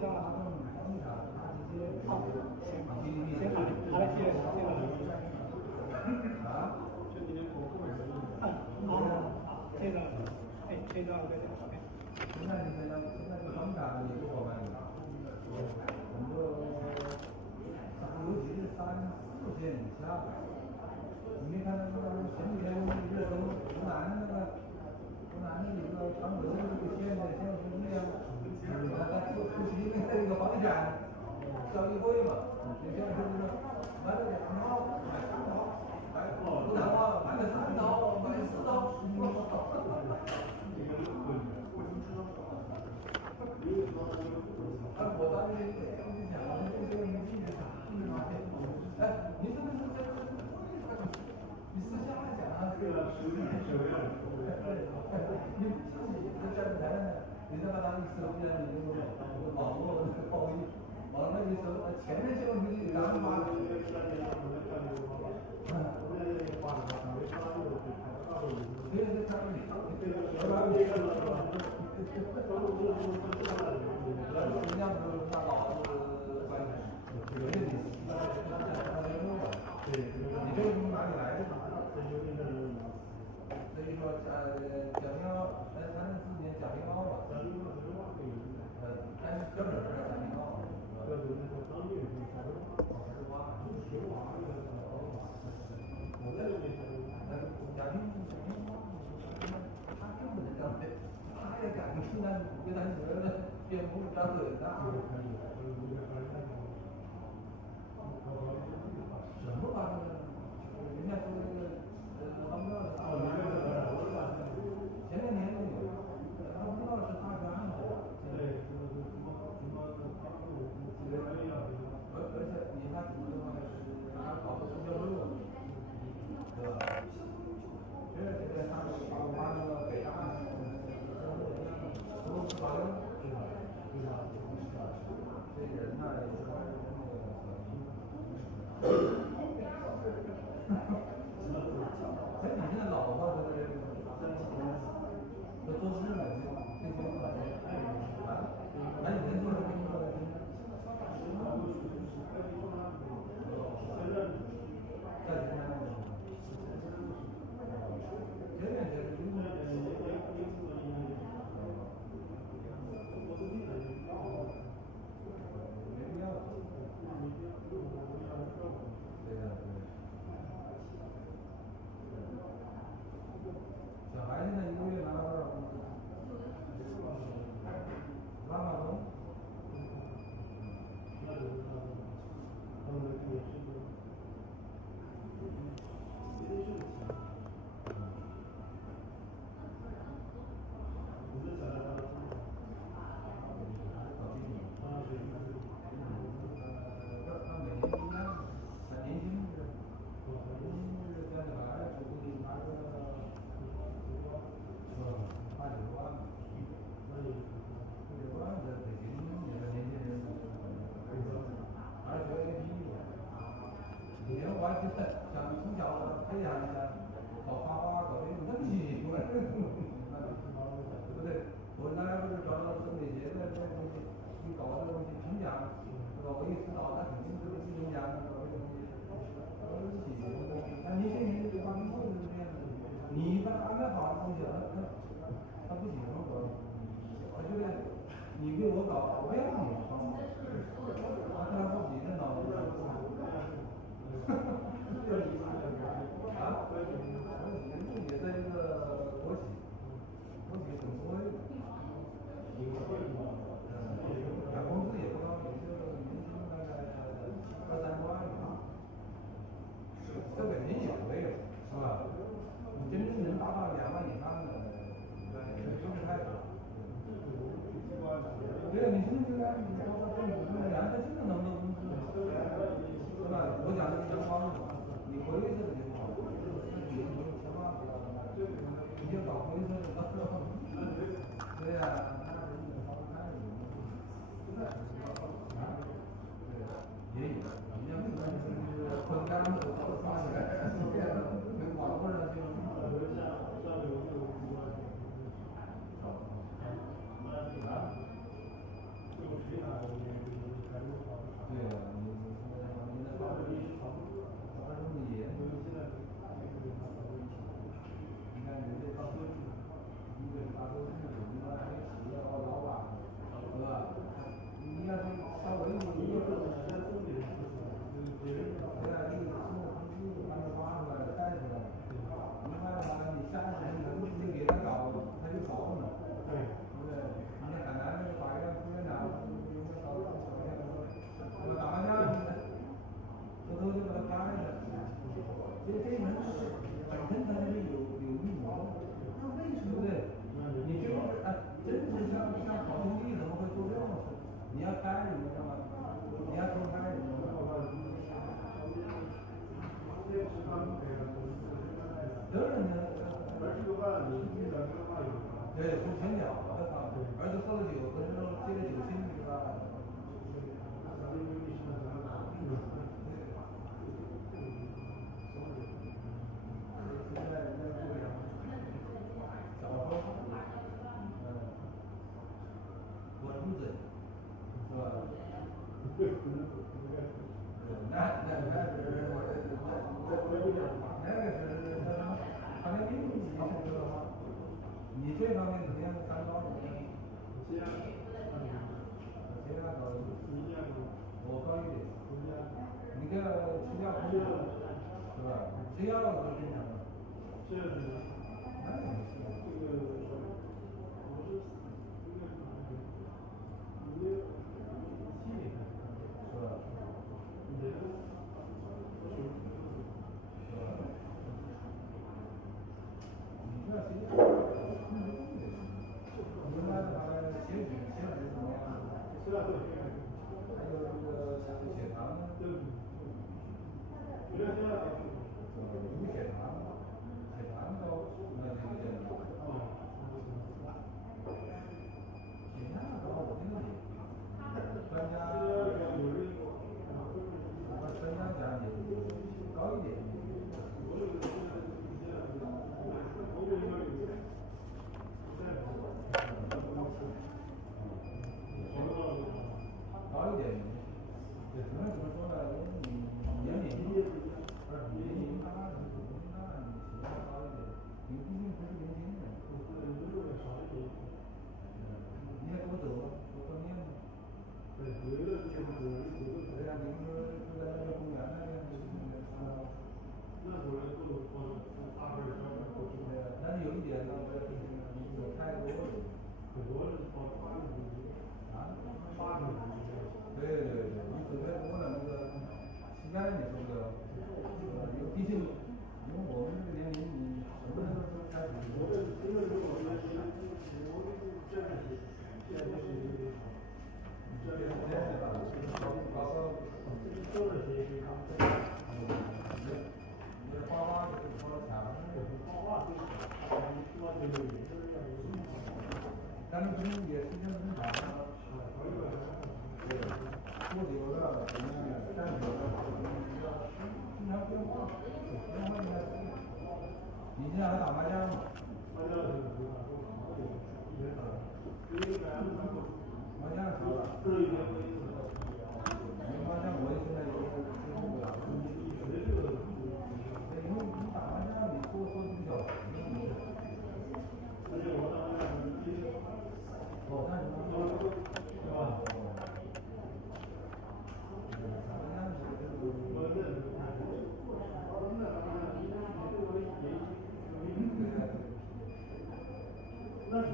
到了。好，你先好的，好的，谢谢，谢谢老师。啊？好，谢谢老师。哎，谢谢老师，对。现在就房产也是我们很多，尤其是3、4线以下的，你没看到前几天那个湖南那个常德那个县的县书记啊，他出席那个房地产交易会嘛，那县书记说买了2套，买3套，湖南话买了3套，买4套。我当时就想，这个没劲啥？哎，你这你私下讲啊，这个你自己在站台上，你再把它一搜一下，你这个网络那个报义，网络一搜，前面这个东西咱们发的。人家不是那老子关系，你这个从哪里来的？所以说贾平凹，34年贾平凹吧，但是标准是贾平凹。贾平他根本就他也敢去那给他惹的蝙蝠长很大。什么玩意儿？人家说那个他们那前两年都有，他不知道是大专的。而且你看什么的话是他搞的social路，对吧？这他把那个北大都搞的，这人呐也是。哎，你现在老话都做事了，这些啊，那你能做什么？小孩现在1个月拿多少工资？8码农。我还真的想从小培养一下，搞画画，搞这种东西，对不对？我原来不是搞到省美协的这个东西，你搞这个东西评奖，是吧？我一指导，他肯定是评奖，搞这个东西，搞一起。那你现在这个办公室是这样的，你把他安排好的东西，他不行，他觉得你给我搞，我也让你帮忙，他自己的脑子。啊，也在一个国企很多的，工资也不高，也就年薪大概2、3万啊，这个人也没有，是吧？你真正能达到2万以上的，不是太少。对啊，你现在就按你说的政府这个2%的能够工资，是吧？我讲的是阳光的，你回这个就好，你千万不要，你就搞灰色的，对呀，那人也好看一点，对，也有，人家不管是混干的，发起来，跟网络上就。啊？对，出钱了，儿子喝了酒，可是借了酒心对吧？现在人家不一样，小时候，我肚子，是吧？他那运动你知道吗？你这方面肯定是三高的。血压高，我高一点。你这吃药不是吧？吃药都正常的。那也没事。是吧？你这谁？你们那把血脂怎么样？还有这个血糖呢？有血糖，血糖高，那这个血压高，我这个专家，专家讲也高一点。高一点，对，怎么说呢？年龄大，血压高一点，你毕竟不是年轻人。你也多走啊，多锻炼啊。对呀，你不是住在那个公园那边，但是有一点呢，我要提醒你，你走太多了。啊？对对对，你走太多了，那个膝盖你受不了。毕竟，因为我们这个年龄，你什么都是开始。咱们中午也时间很长了，对，多久了？站久了，经常变化，变化应该。你经常打麻将吗？麻将少了。麻将我也现在有接触不了。因为你打麻将，你多说几脚。哦，那什么？是吧？那是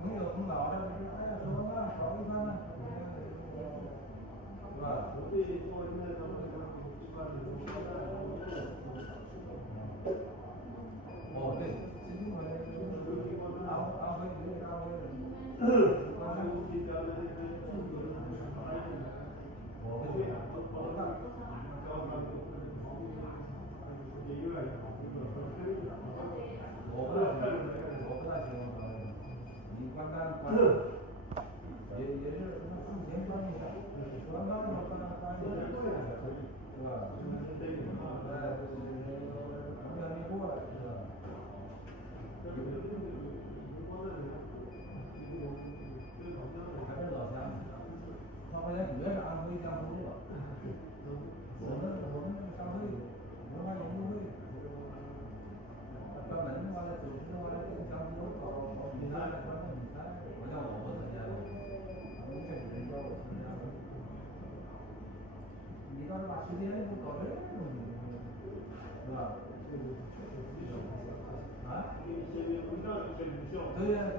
朋友很老的，哎呀，说那搞一番呢，是吧？哦，对，安徽就是安徽人。我不去，我看。我不大喜欢安徽人，你刚刚也是付钱关一下，官方的关一下，是吧？哎，还没过来，是吧？还是老乡，他好像主要是安徽江苏吧。我们商会文化研究会，专门的话呢，组织的话呢，跟江苏搞比赛，专门比赛，好像我不参加的，确实人叫我参加的。你倒是把时间给我搞这个东西，是吧？啊？对呀，对呀。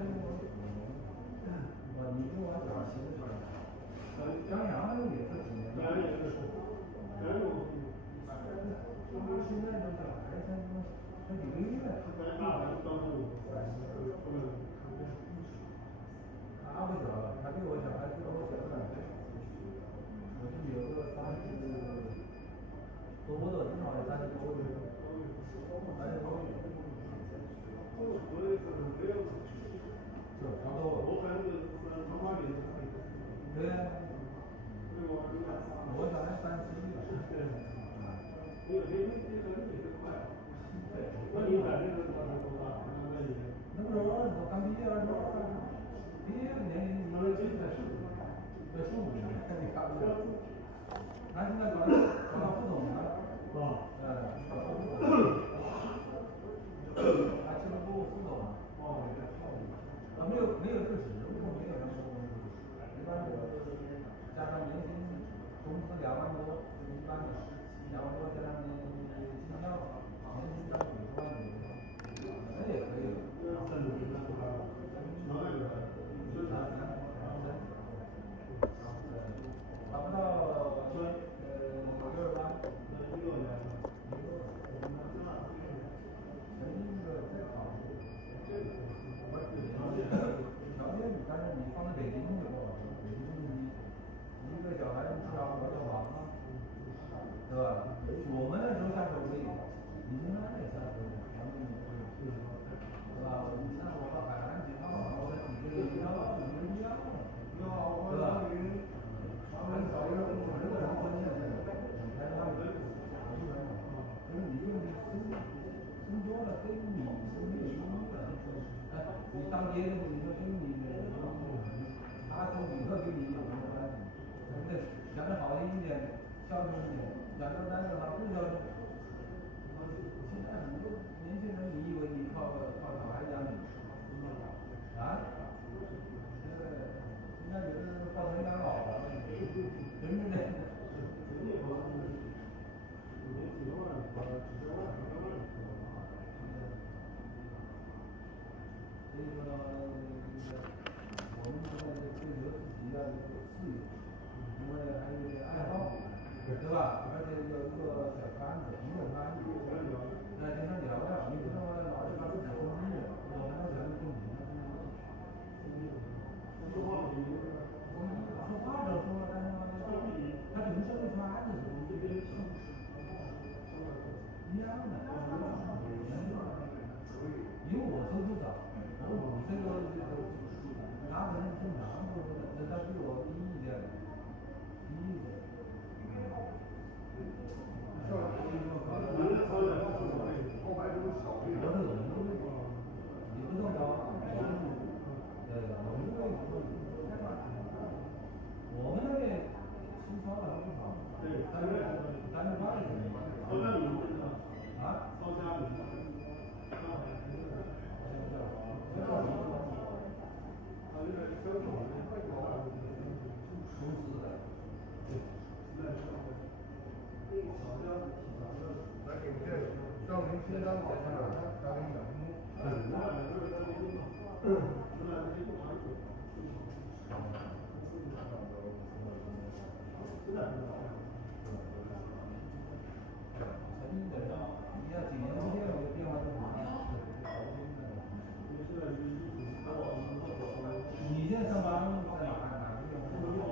你跟我讲其实江阳那个也是几年了。现在这小孩才几个月。他不小了，他比我小，还比我小2岁。我这里有个30多的，至少有30多的，30多。对呀，我小孩37了。那个时候我刚毕业的时候，毕业的年龄你就在15年，跟你差不多。俺现在搞到副总了，搞到副总，还俱乐部副总。没有这个职务，没有什么东西。一般加上年薪工资2万多，一般的2万多加上绩效，年薪到50万左右，那也可以了。达不到62万。再好。条件，但是你放在北京就不好说，北京你一个小孩子吃2个就完了，对吧？我们那时候下手可以，你们那也下手，对吧？你像我到海南几趟，我几个月一趟，你们一样的，对吧？很少有人跟我这个人关键是，才让你，就是你用生多了跟你是没有意义的。哎，你当爹的，你说跟你他从以后跟你有什么关系？对不对？讲的好听一点，孝顺一点；讲的难听他不孝顺。现在很多年轻人，你以为你靠小孩养你啊？现在有的人抱成养老了，真的。所以说，我们现在追求自己要有自由，因为还有点爱好，对吧？而且有一个小摊子，没有摊子，那经常聊聊，你不能老是把自己封闭了，我们才能挣钱。说话就说了，但是他怎么说的穿的一样的，因为我收入少，我这个拿的是正常，人家比我低一点，低一点。我是农村的，也不算高，我们那边新超的不少，3.8啊？照明现在我看他给你讲你要几年之前我就电话就麻了。你现在上班在哪个地方？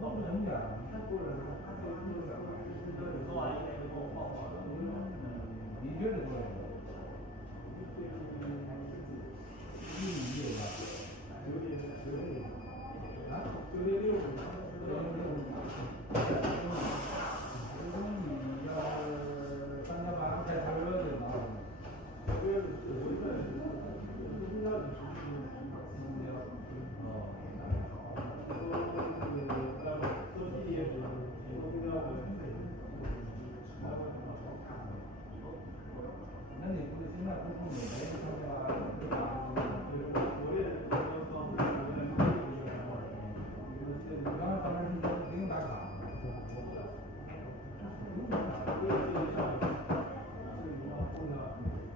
那不是很远。你觉得多远？1米有吧？啊？9.6。你要上下班开车的话，那你不是现在不是每天上下你刚刚上班是不用打卡。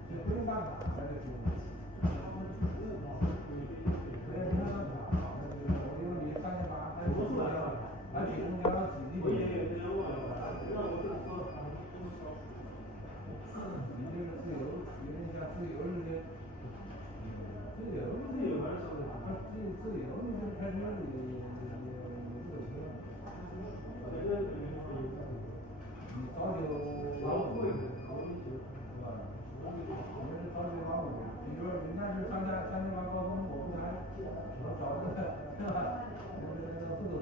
就不用打卡，那就行。因为你上下班还挤公交，还挤地铁。你这个自由，有点像自由人的，自由，你就开车你这个车，你早9晚5，是吧？我们是早9晚5，你说人家是3天班高峰，我不来，我找这个，是吧？副总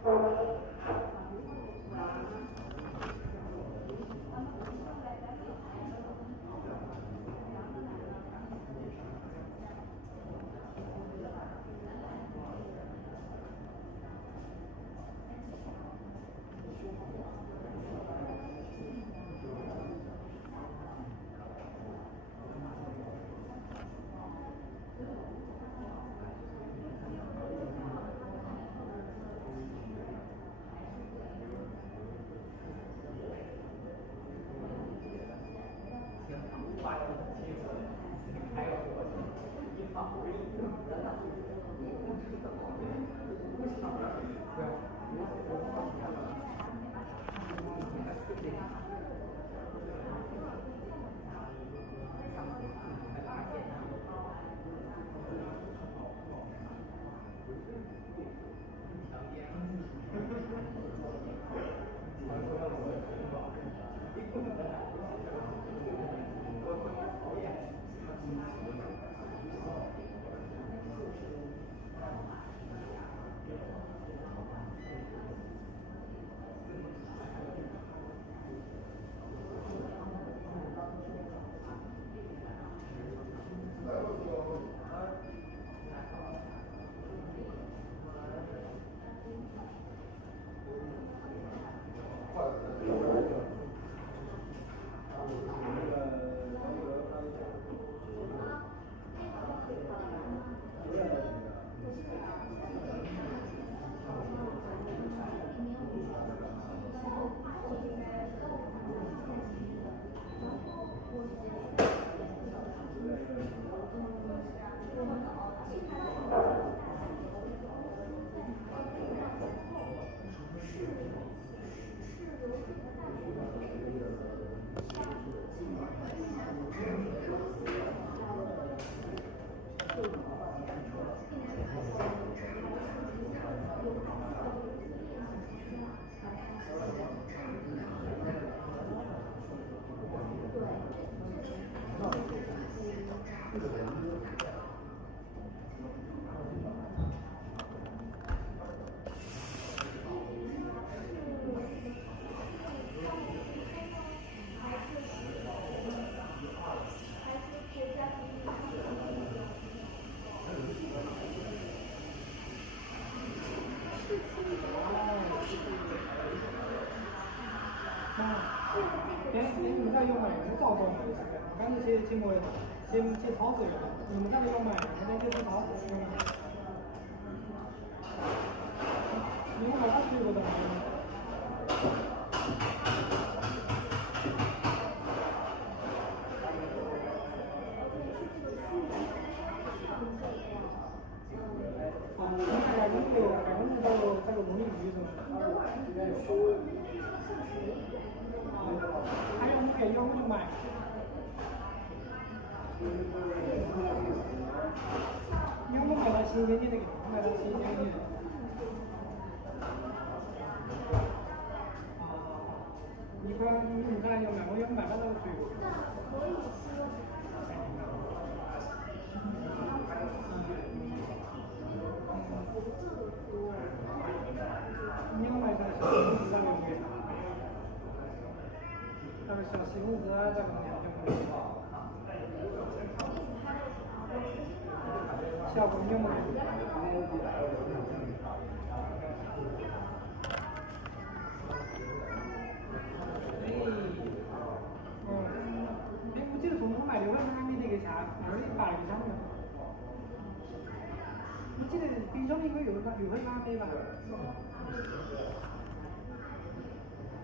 我你再用买人造作嘛，反正去摸的，去超市的，你们那里用买，那边就是超市用买。你用买它水果的吗？那个龙利鱼是吗？还有我们给用就买。你要不买到新鲜的给，买到新鲜的。你看你看要买，我要买到那个水果。你要买的小西红柿上面那个小西红柿啊，这个小姑娘买。我记得从头买的，为什么还没那个啥，200以上的？我记得冰箱里会有会拉杯吧？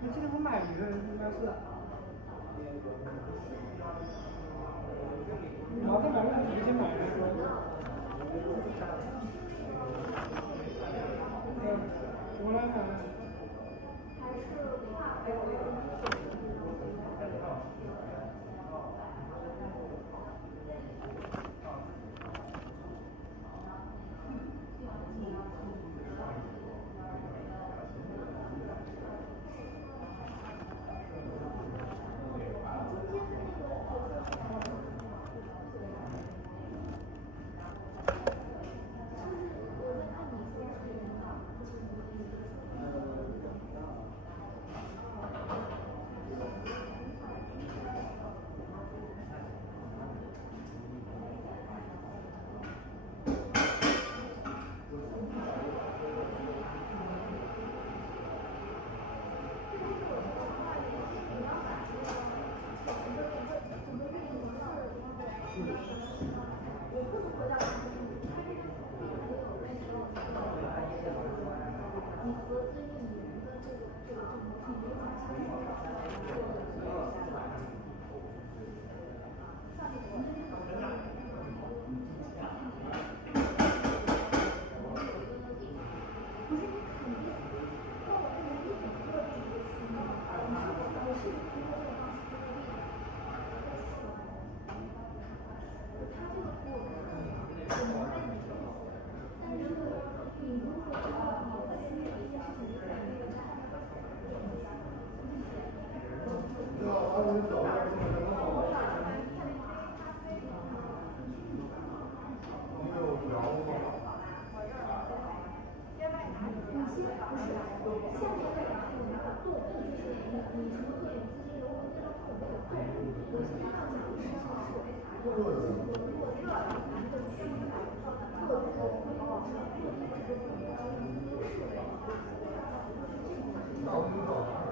我记得我买一个应该是。然后再买个直接买的。我来买的。好。